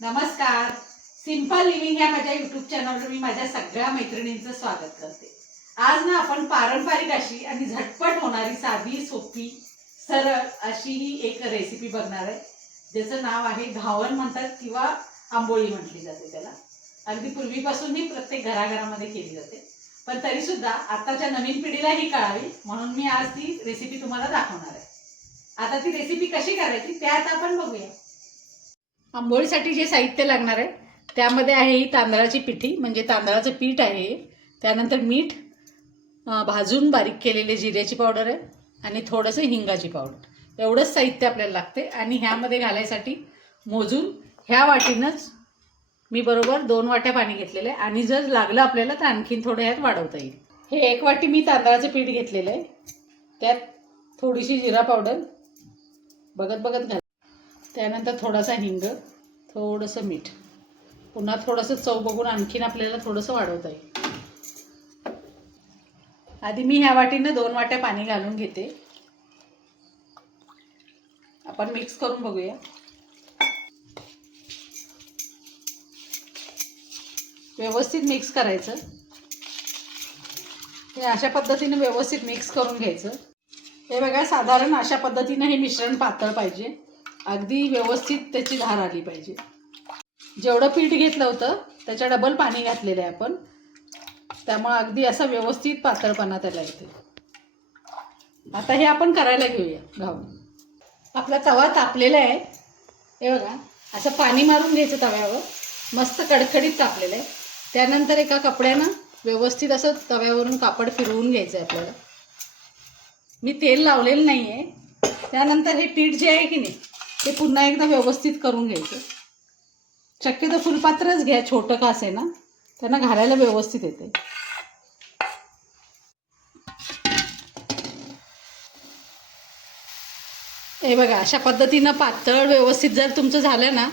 नमस्कार. Simple living या माझ्या युट्यूब चॅनलवर मी माझ्या सगळ्या मैत्रिणींचं स्वागत करते. आज ना आपण पारंपरिक अशी आणि झटपट होणारी साधी सोपी सरळ अशी ही एक रेसिपी बघणार आहे, ज्याचं नाव आहे घावन म्हणतात किंवा आंबोळी म्हटली जाते त्याला. अगदी पूर्वीपासून ही प्रत्येक घराघरामध्ये केली जाते, पण तरी सुद्धा आताच्या नवीन पिढीला ही कळावी म्हणून मी आज ती रेसिपी तुम्हाला दाखवणार आहे. आता ती रेसिपी कशी करायची ते आता आपण बघूया. आंबोळीसाठी जे साहित्य लागणार आहे त्यामध्ये आहे ही तांदळाची पिठी, म्हणजे तांदळाचं पीठ आहे. त्यानंतर मीठ, भाजून बारीक केलेले जिऱ्याची पावडर आहे आणि थोडंसं हिंगाची पावडर. एवढंच साहित्य आपल्याला लागते. आणि ह्यामध्ये घालायसाठी मोजून ह्या वाटीनंच मी बरोबर 2 वाट्या पाणी घेतलेलं आहे. आणि जर लागलं आपल्याला तर आणखीन थोडं ह्यात वाढवता येईल. हे 1 वाटी मी तांदळाचं पीठ घेतलेलं आहे. त्यात थोडीशी जिरा पावडर बघत बघत घाल. त्यानंतर थोडासा हिंग, थोडंसं मीठ, पुन्हा थोडंसं चव बघून आणखीन आपल्याला थोडंसं वाढवता येईल. आधी मी ह्या वाटीनं 2 वाट्या पाणी घालून घेते. आपण मिक्स करून बघूया. व्यवस्थित मिक्स करायचं. हे अशा पद्धतीने व्यवस्थित मिक्स करून घ्यायचं. हे बघा, साधारण अशा पद्धतीने हे मिश्रण पातळ पाहिजे. अगदी व्यवस्थित त्याची धार आली पाहिजे. जेवढं पीठ घेतलं होतं त्याच्या डबल पाणी घातलेलं आहे आपण, त्यामुळे अगदी असा व्यवस्थित पातळपणा त्याला येते. आता हे आपण करायला घेऊया घावन. आपला तवा तापलेला आहे. हे बघा, असं पाणी मारून घ्यायचं तव्यावर. मस्त कडकडीत तापलेलं आहे. त्यानंतर एका कपड्यानं व्यवस्थित असं तव्यावरून कापड फिरवून घ्यायचं आहे आपल्याला. मी तेल लावलेलं नाही आहे. त्यानंतर हे पीठ जे आहे की नाही ते पुन्हा एकदा व्यवस्थित करून घ्यायचं. शक्यतो फुलपात्रच घ्या, छोटं का असे ना, त्यांना घालायला व्यवस्थित येते. हे बघा, अशा पद्धतीनं पातळ व्यवस्थित जर तुमचं झालं ना,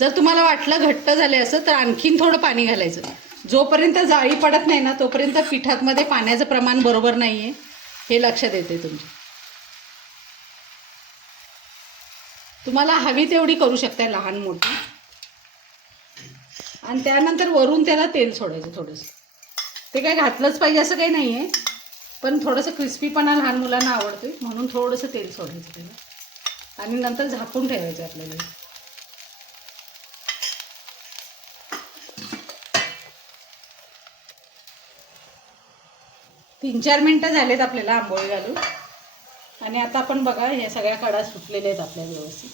जर तुम्हाला वाटलं घट्ट झाले असं तर आणखीन थोडं पाणी घालायचं. जोपर्यंत जाळी पडत नाही ना तोपर्यंत पिठामध्ये पाण्याचं प्रमाण बरोबर नाही आहे, हे लक्षात येते तुमच्या. तुम्हाला हवी तेवढी करू शकता, लहान मोठी. आणि त्यानंतर वरून त्याला तेल सोडायचं थोडंसं. ते काय घातलंच पाहिजे असं काही नाही आहे, पण थोडंसं क्रिस्पीपणा लहान मुलांना आवडते म्हणून थोडंसं तेल सोडायचं त्याला. आणि नंतर झाकून ठेवायचं आपल्याला. 3-4 मिनटं झालेत आपल्याला आंबोळी घालून. आणि आता आपण बघा, हे सगळ्या कडा सुटलेल्या आहेत आपल्या व्यवस्थित.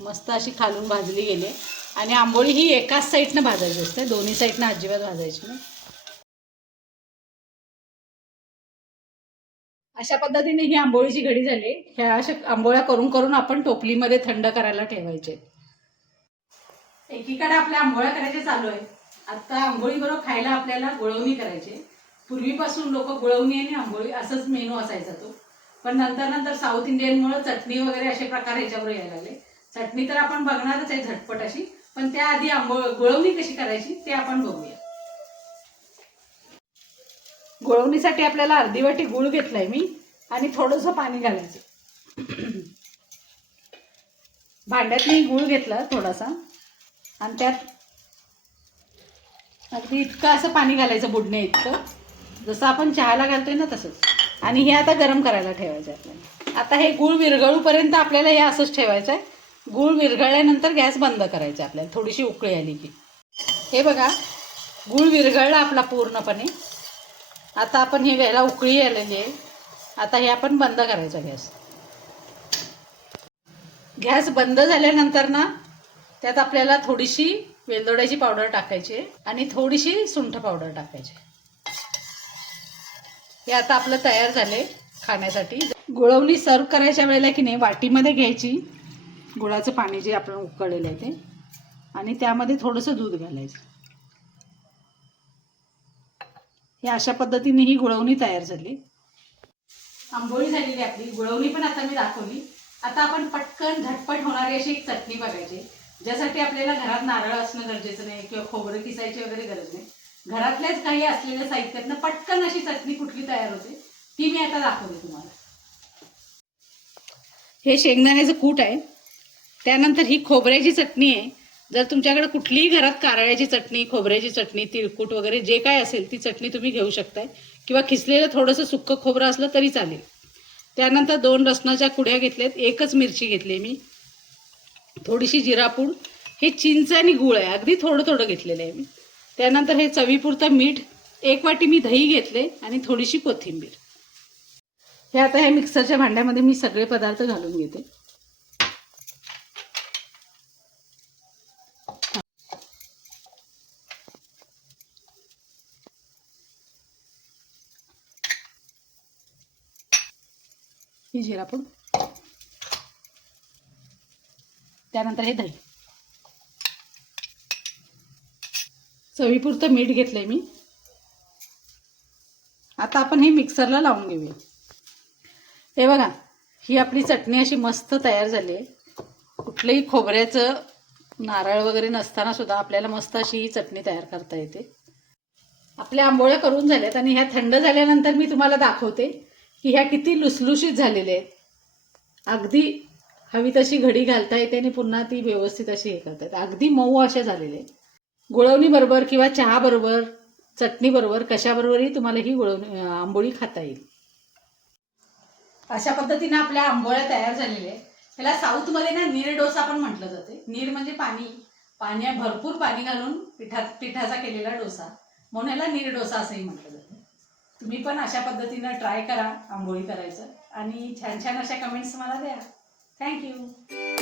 मस्त अशी खालून भाजली गेली. आणि आंबोळी ही एकाच साईडनं भाजायची असते, दोन्ही साईडनं अजिबात भाजायची नाही. अशा पद्धतीने ही आंबोळीची घडी झाली. ह्या अशा आंबोळ्या करून करून आपण टोपलीमध्ये थंड करायला ठेवायचे. एकीकडे आपल्या आंबोळ्या करायच्या चालू आहे. आता आंबोळी बरोबर खायला आपल्याला गुळवणी करायची. पूर्वीपासून लोक गुळवणी आणि आंबोळी असंच मेनू असायचा तो. पण नंतर नंतर साऊथ इंडियनमुळे चटणी वगैरे असे प्रकार ह्याच्यावर यायला लागले. चटणी तर आपण बघणारच आहे झटपट अशी, पण त्याआधी गुळवणी कशी करायची ते आपण बघूया. गुळवणीसाठी आपल्याला अर्धी वाटी गुळ घेतलाय मी आणि थोडंसं पाणी घालायचं. भांड्यात मी गुळ घेतला थोडासा आणि त्यात अगदी इतकं असं पाणी घालायचं, बुडणे इतकं, जसं आपण चहाला घालतोय ना तसंच. आणि हे आता गरम करायला ठेवायचं आपल्याला. आता हे गूळ विरघळूपर्यंत आपल्याला हे असंच ठेवायचं आहे. गूळ विरघळल्यानंतर गॅस बंद करायचा आपल्याला. थोडीशी उकळी आली की हे बघा, गूळ विरघळला आपला पूर्णपणे. आता आपण हे वेळेला उकळी आलेली आहे. आता हे आपण बंद करायचा गॅस. गॅस बंद झाल्यानंतर ना त्यात आपल्याला थोडीशी वेलदोड्याची पावडर टाकायची आणि थोडीशी सुंठ पावडर टाकायची. हे आता आपलं तयार झाले खाण्यासाठी. गुळवणी सर्व करायच्या वेळेला की नाही वाटीमध्ये घ्यायची गुळाचं पाणी जे आपण उकळलेलं आहे ते, आणि त्यामध्ये थोडंसं दूध घालायचं. हे अशा पद्धतीने ही गुळवणी तयार झाली. आंबोळी झालेली आपली. गुळवणी पण आता मी दाखवली. आता आपण पटकन झटपट होणारी अशी एक चटणी बघायची, ज्यासाठी आपल्याला घरात नारळ असणं गरजेचं नाही किंवा खोबरं किसायची वगैरे गरज नाही. घरातल्याच काही असलेल्या साहित्यातनं पटकन अशी चटणी कुठली तयार होते ती मी आता दाखवते तुम्हाला. हे शेंगदाण्याचं कूट आहे. त्यानंतर ही खोबऱ्याची चटणी आहे. जर तुमच्याकडे कुठलीही घरात कारळ्याची चटणी, खोबऱ्याची चटणी, तिळकूट वगैरे जे काय असेल ती चटणी तुम्ही घेऊ शकताय, किंवा खिसलेलं थोडंसं सुक्कं खोबरं असलं तरी चालेल. त्यानंतर 2 लसणाच्या कुड्या घेतल्यात, 1च मिरची घेतली मी, थोडीशी जिरापूड, हे चिंच आणि गूळ आहे, अगदी थोडं थोडं घेतलेलं आहे मी. त्यानंतर हे चवीपुरतं मीठ, 1 वाटी मी दही घेतले आणि थोडीशी कोथिंबीर. हे आता हे मिक्सरच्या भांड्यामध्ये मी सगळे पदार्थ घालून घेते. ही जिरापूड, त्यानंतर हे दही, चवीपुरतं मीठ घेतलंय मी. आता आपण हे मिक्सरला लावून घेऊया. हे बघा, ही आपली चटणी अशी मस्त तयार झाली आहे. कुठलंही खोबऱ्याचं नारळ वगैरे नसताना सुद्धा आपल्याला मस्त अशी ही चटणी तयार करता येते. आपल्या आंबोळ्या करून झाल्यात आणि ह्या थंड झाल्यानंतर मी तुम्हाला दाखवते की ह्या किती लुसलुशीत झालेल्या आहेत. अगदी हवी तशी घडी घालता येते आणि पुन्हा ती व्यवस्थित अशी हे करता येते. अगदी मऊ अशा झालेल्या आहेत. गुळवणी बरोबर किंवा चहा बरोबर, चटणी बरोबर, कशाबरोबरही तुम्हाला ही आंबोळी खाता येईल. अशा पद्धतीने आपल्या आंबोळ्या तयार झालेल्या आहेत. ह्याला साऊथमध्ये ना नीर डोसा पण म्हटलं जाते. नीर म्हणजे पाणी भरपूर पाणी घालून पिठाचा केलेला डोसा, म्हणून ह्याला नीर डोसा असंही म्हटलं जातं. तुम्ही पण अशा पद्धतीनं ट्राय करा आंबोळी करायचं आणि छान छान अशा कमेंट्स मला द्या. थँक्यू.